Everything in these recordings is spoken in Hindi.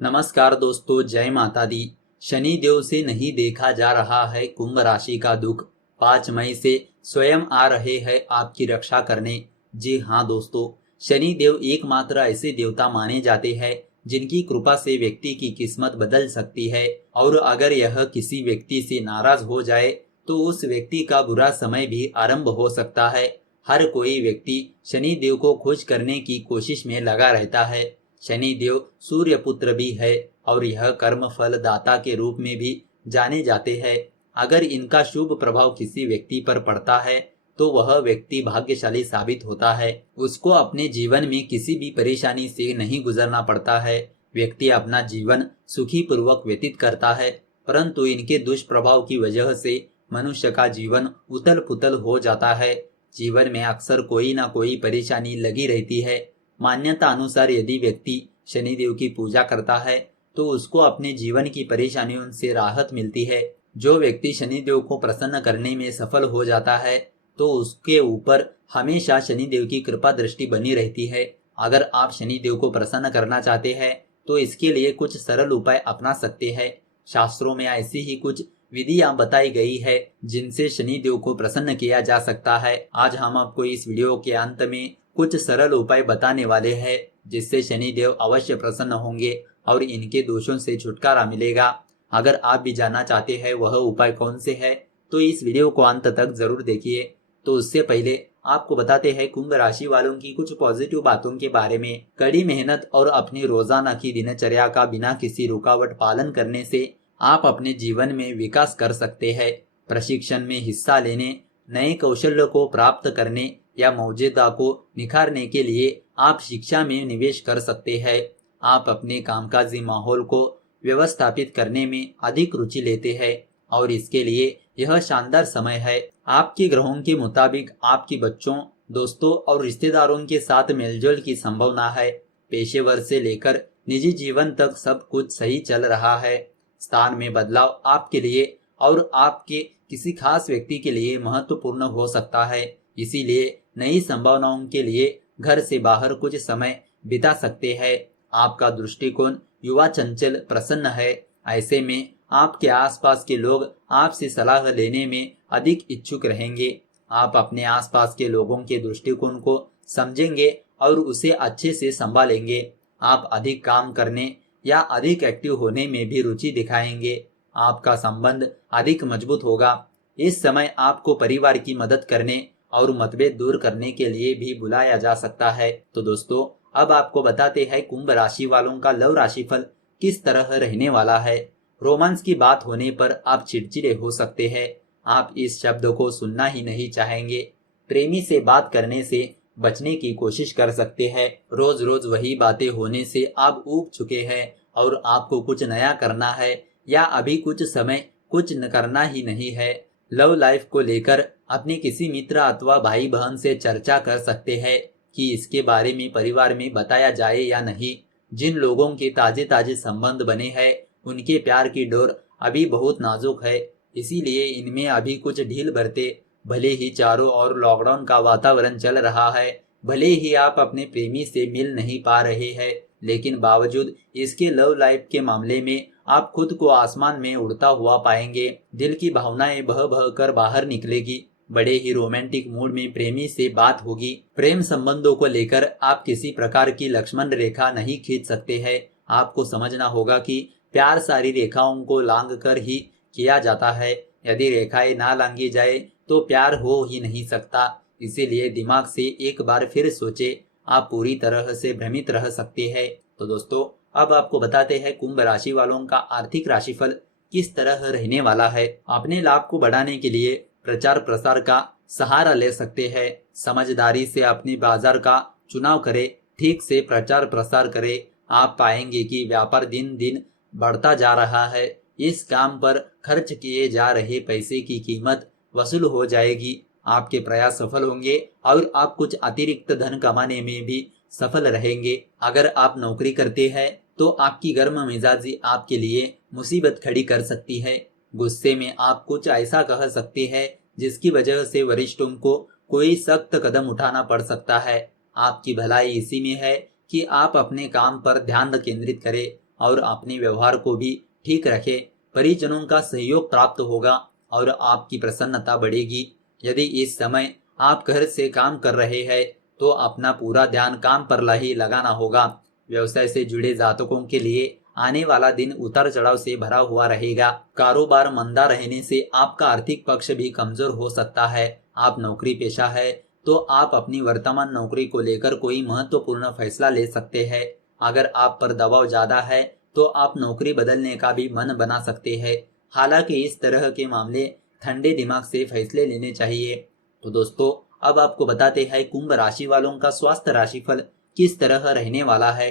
नमस्कार दोस्तों, जय माता दी। शनि देव से नहीं देखा जा रहा है कुंभ राशि का दुख। 5 मई से स्वयं आ रहे हैं आपकी रक्षा करने। जी हाँ दोस्तों, शनि देव एकमात्र ऐसे देवता माने जाते हैं जिनकी कृपा से व्यक्ति की किस्मत बदल सकती है। और अगर यह किसी व्यक्ति से नाराज हो जाए तो उस व्यक्ति का बुरा समय भी आरंभ हो सकता है। हर कोई व्यक्ति शनि देव को खुश करने की कोशिश में लगा रहता है। शनि देव सूर्य पुत्र भी है और यह कर्म फल दाता के रूप में भी जाने जाते हैं। अगर इनका शुभ प्रभाव किसी व्यक्ति पर पड़ता है तो वह व्यक्ति भाग्यशाली साबित होता है। उसको अपने जीवन में किसी भी परेशानी से नहीं गुजरना पड़ता है। व्यक्ति अपना जीवन सुखी पूर्वक व्यतीत करता है, परंतु इनके दुष्प्रभाव की वजह से मनुष्य का जीवन उथल पुथल हो जाता है। जीवन में अक्सर कोई ना कोई परेशानी लगी रहती है। मान्यता अनुसार यदि व्यक्ति शनिदेव की पूजा करता है तो उसको अपने जीवन की परेशानियों से राहत मिलती है। जो व्यक्ति शनिदेव को प्रसन्न करने में सफल हो जाता है तो उसके ऊपर हमेशा शनिदेव की कृपा दृष्टि बनी रहती है। अगर आप शनिदेव को प्रसन्न करना चाहते हैं तो इसके लिए कुछ सरल उपाय अपना सकते हैं। शास्त्रों में ऐसी ही कुछ विधियां बताई गई है जिनसे शनिदेव को प्रसन्न किया जा सकता है। आज हम आपको इस वीडियो के अंत में कुछ सरल उपाय बताने वाले हैं जिससे शनिदेव अवश्य प्रसन्न होंगे और इनके दोषों से छुटकारा मिलेगा। अगर आप भी जानना चाहते हैं वह उपाय कौन से है तो इस वीडियो को अंत तक जरूर देखिए। तो उससे पहले आपको बताते हैं कुंभ राशि वालों की कुछ पॉजिटिव बातों के बारे में। कड़ी मेहनत और अपनी रोजाना की दिनचर्या का बिना किसी रुकावट पालन करने से आप अपने जीवन में विकास कर सकते हैं। प्रशिक्षण में हिस्सा लेने, नए कौशल को प्राप्त करने या मौजूदा को निखारने के लिए आप शिक्षा में निवेश कर सकते हैं। आप अपने कामकाजी माहौल को व्यवस्थापित करने में अधिक रुचि लेते हैं और इसके लिए यह शानदार समय है। आपके ग्रहों के मुताबिक आपके बच्चों, दोस्तों और रिश्तेदारों के साथ मेलजोल की संभावना है। पेशेवर से लेकर निजी जीवन तक सब कुछ सही चल रहा है। स्थान में बदलाव आपके लिए और आपके किसी खास व्यक्ति के लिए महत्वपूर्ण हो सकता है, इसीलिए नई संभावनाओं के लिए घर से बाहर कुछ समय बिता सकते हैं। आपका दृष्टिकोण युवा, चंचल, प्रसन्न है। ऐसे में आपके आसपास के लोग आपसे सलाह लेने में अधिक इच्छुक रहेंगे। आप अपने आसपास के लोगों के दृष्टिकोण को समझेंगे और उसे अच्छे से संभालेंगे। आप अधिक काम करने या अधिक एक्टिव होने में भी रुचि दिखाएंगे। आपका संबंध अधिक मजबूत होगा। इस समय आपको परिवार की मदद करने और मतभेद दूर करने के लिए भी बुलाया जा सकता है। तो दोस्तों, अब आपको बताते हैं कुंभ राशि वालों का लव राशिफल किस तरह रहने वाला है। रोमांस की बात होने पर आप चिड़चिड़े हो सकते हैं। आप इस शब्द को सुनना ही नहीं चाहेंगे। प्रेमी से बात करने से बचने की कोशिश कर सकते हैं। रोज रोज वही बातें होने से आप ऊब चुके हैं और आपको कुछ नया करना है या अभी कुछ समय कुछ न करना ही नहीं है। लव लाइफ को लेकर अपने किसी मित्र अथवा भाई बहन से चर्चा कर सकते हैं कि इसके बारे में परिवार में बताया जाए या नहीं। जिन लोगों के ताजे ताजे संबंध बने हैं उनके प्यार की डोर अभी बहुत नाजुक है, इसीलिए इनमें अभी कुछ ढील बरते। भले ही चारों ओर लॉकडाउन का वातावरण चल रहा है, भले ही आप अपने प्रेमी से मिल नहीं पा रहे हैं, लेकिन बावजूद इसके लव लाइफ के मामले में आप खुद को आसमान में उड़ता हुआ पाएंगे। दिल की भावनाएं बह बह कर बाहर निकलेगी। बड़े ही रोमांटिक मूड में प्रेमी से बात होगी। प्रेम संबंधों को लेकर आप किसी प्रकार की लक्ष्मण रेखा नहीं खींच सकते हैं। आपको समझना होगा कि प्यार सारी रेखाओं को लांग कर ही किया जाता है। यदि रेखाएं ना लांगी जाए तो प्यार हो ही नहीं सकता। इसीलिए दिमाग से एक बार फिर सोचे, आप पूरी तरह से भ्रमित रह सकते हैं। तो दोस्तों, अब आपको बताते हैं कुंभ राशि वालों का आर्थिक राशिफल किस तरह रहने वाला है। अपने लाभ को बढ़ाने के लिए प्रचार प्रसार का सहारा ले सकते हैं। समझदारी से अपने बाजार का चुनाव करें, ठीक से प्रचार प्रसार करें। आप पाएंगे कि व्यापार दिन दिन बढ़ता जा रहा है। इस काम पर खर्च किए जा रहे पैसे की कीमत वसूल हो जाएगी। आपके प्रयास सफल होंगे और आप कुछ अतिरिक्त धन कमाने में भी सफल रहेंगे। अगर आप नौकरी करते हैं तो आपकी गर्म मिजाजी आपके लिए मुसीबत खड़ी कर सकती है। गुस्से में आप कुछ ऐसा कह सकते हैं जिसकी वजह से वरिष्ठों को कोई सख्त कदम उठाना पड़ सकता है। आपकी भलाई इसी में है कि आप अपने काम पर ध्यान केंद्रित करें और अपने व्यवहार को भी ठीक रखें। परिजनों का सहयोग प्राप्त होगा और आपकी प्रसन्नता बढ़ेगी। यदि इस समय आप घर से काम कर रहे हैं तो अपना पूरा ध्यान काम पर ही लगाना होगा। व्यवसाय से जुड़े जातकों के लिए आने वाला दिन उतार चढ़ाव से भरा हुआ रहेगा। कारोबार मंदा रहने से आपका आर्थिक पक्ष भी कमजोर हो सकता है। आप नौकरी पेशा है तो आप अपनी वर्तमान नौकरी को लेकर कोई महत्वपूर्ण फैसला ले सकते हैं। अगर आप पर दबाव ज्यादा है तो आप नौकरी बदलने का भी मन बना सकते हैं। हालांकि इस तरह के मामले ठंडे दिमाग से फैसले लेने चाहिए। तो दोस्तों, अब आपको बताते हैं कुंभ राशि वालों का स्वास्थ्य राशिफल किस तरह रहने वाला है।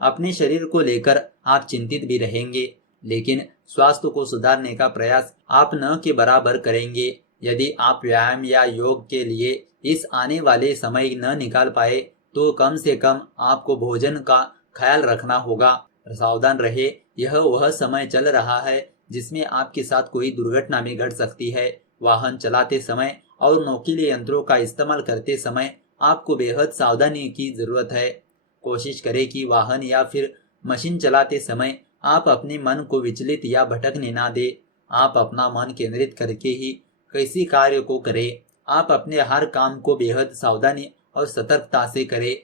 अपने शरीर को लेकर आप चिंतित भी रहेंगे, लेकिन स्वास्थ्य को सुधारने का प्रयास आप न के बराबर करेंगे। यदि आप व्यायाम या योग के लिए इस आने वाले समय न निकाल पाए तो कम से कम आपको भोजन का ख्याल रखना होगा। सावधान रहे, यह वह समय चल रहा है जिसमें आपके साथ कोई दुर्घटना भी घट सकती है। वाहन चलाते समय और नोकीले यंत्रों का इस्तेमाल करते समय आपको बेहद सावधानी की जरूरत है। कोशिश करें कि वाहन या फिर मशीन चलाते समय आप अपने मन को विचलित या भटकने ना दे। आप अपना मन केंद्रित करके ही किसी कार्य को करें। आप अपने हर काम को बेहद सावधानी और सतर्कता से करें।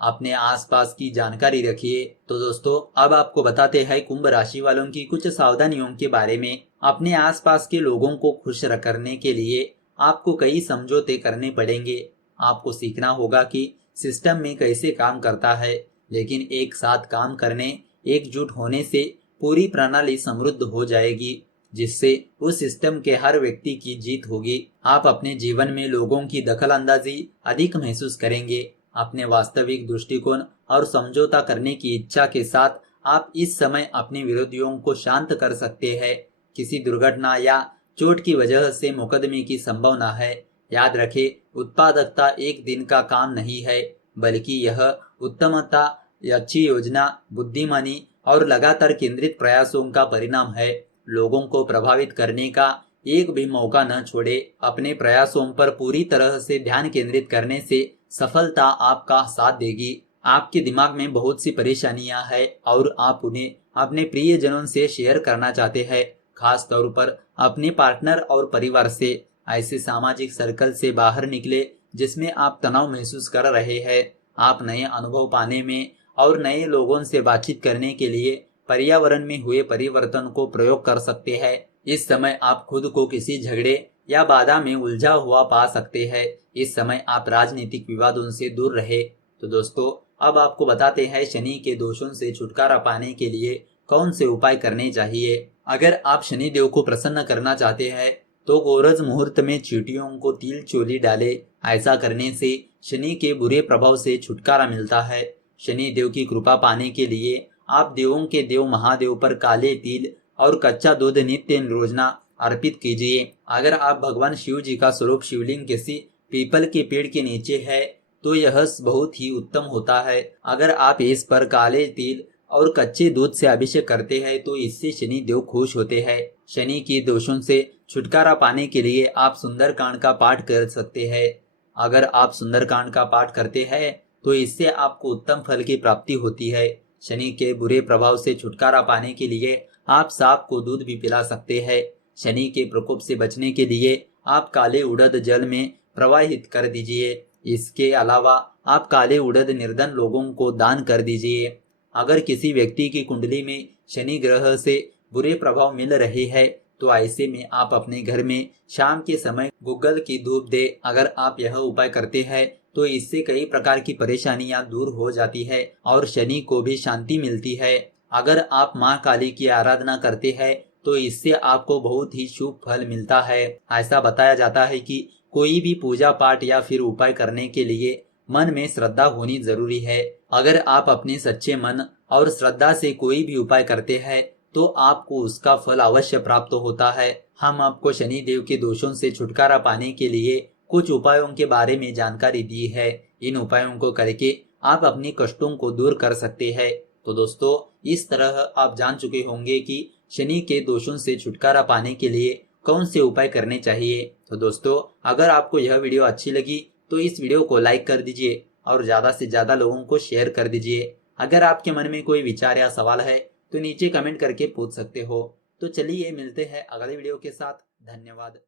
अपने आसपास की जानकारी रखिए। तो दोस्तों, अब आपको बताते हैं कुंभ राशि वालों की कुछ सावधानियों के बारे में। अपने आसपास के लोगों को खुश करने के लिए आपको कई समझौते करने पड़ेंगे। आपको सीखना होगा कि सिस्टम में कैसे काम करता है, लेकिन एक साथ काम करने, एकजुट होने से पूरी प्रणाली समृद्ध हो जाएगी, जिससे उस सिस्टम के हर व्यक्ति की जीत होगी। आप अपने जीवन में लोगों की दखलंदाजी अधिक महसूस करेंगे। अपने वास्तविक दृष्टिकोण और समझौता करने की इच्छा के साथ आप इस समय अपने विरोधियों को शांत कर सकते हैं। किसी दुर्घटना या चोट की वजह से मुकदमे की संभावना है। याद रखें, उत्पादकता एक दिन का काम नहीं है, बल्कि यह उत्तमता, अच्छी योजना, बुद्धिमानी और लगातार केंद्रित प्रयासों का परिणाम है। लोगों को प्रभावित करने का एक भी मौका न छोड़े। अपने प्रयासों पर पूरी तरह से ध्यान केंद्रित करने से सफलता आपका साथ देगी। आपके दिमाग में बहुत सी परेशानियां हैं और आप उन्हें अपने प्रियजनों से शेयर करना चाहते हैं, खास तौर पर अपने पार्टनर और परिवार से। ऐसे सामाजिक सर्कल से बाहर निकले जिसमें आप तनाव महसूस कर रहे हैं। आप नए अनुभव पाने में और नए लोगों से बातचीत करने के लिए पर्यावरण में हुए परिवर्तन को प्रयोग कर सकते हैं। इस समय आप खुद को किसी झगड़े या बाधा में उलझा हुआ पा सकते हैं। इस समय आप राजनीतिक विवादों से दूर रहे। तो दोस्तों, अब आपको बताते हैं शनि के दोषों से छुटकारा पाने के लिए कौन से उपाय करने चाहिए। अगर आप शनि देव को प्रसन्न करना चाहते हैं तो गोरज मुहूर्त में चींटियों को तिल चोली डाले। ऐसा करने से शनि के बुरे प्रभाव से छुटकारा मिलता है। शनि देव की कृपा पाने के लिए आप देवों के देव महादेव पर काले तिल और कच्चा दूध नित्य रोजना अर्पित कीजिए। अगर आप भगवान शिव जी का स्वरूप शिवलिंग किसी पीपल के पेड़ के नीचे है तो यह बहुत ही उत्तम होता है। अगर आप इस पर काले तिल और कच्चे दूध से अभिषेक करते हैं तो इससे शनि देव खुश होते हैं। शनि के दोषों से छुटकारा पाने के लिए आप सुंदरकांड का पाठ कर सकते हैं। अगर आप सुंदरकांड का पाठ करते हैं तो इससे आपको उत्तम फल की प्राप्ति होती है। शनि के बुरे प्रभाव से छुटकारा पाने के लिए आप सांप को दूध भी पिला सकते हैं। शनि के प्रकोप से बचने के लिए आप काले उड़द जल में प्रवाहित कर दीजिए। इसके अलावा आप काले उड़द निर्धन लोगों को दान कर दीजिए। अगर किसी व्यक्ति की कुंडली में शनि ग्रह से बुरे प्रभाव मिल रहे हैं तो ऐसे में आप अपने घर में शाम के समय गुग्गल की धूप दे। अगर आप यह उपाय करते हैं तो इससे कई प्रकार की परेशानियां दूर हो जाती है और शनि को भी शांति मिलती है। अगर आप माँ काली की आराधना करते हैं तो इससे आपको बहुत ही शुभ फल मिलता है। ऐसा बताया जाता है कि कोई भी पूजा पाठ या फिर उपाय करने के लिए मन में श्रद्धा होनी जरूरी है। अगर आप अपने सच्चे मन और श्रद्धा से कोई भी उपाय करते हैं तो आपको उसका फल अवश्य प्राप्त होता है। हम आपको शनि देव के दोषों से छुटकारा पाने के लिए कुछ उपायों के बारे में जानकारी दी है। इन उपायों को करके आप अपने कष्टों को दूर कर सकते हैं। तो दोस्तों, इस तरह आप जान चुके होंगे कि शनि के दोषों से छुटकारा पाने के लिए कौन से उपाय करने चाहिए। तो दोस्तों, अगर आपको यह वीडियो अच्छी लगी तो इस वीडियो को लाइक कर दीजिए और ज्यादा से ज्यादा लोगों को शेयर कर दीजिए। अगर आपके मन में कोई विचार या सवाल है तो नीचे कमेंट करके पूछ सकते हो। तो चलिए मिलते हैं अगले वीडियो के साथ। धन्यवाद।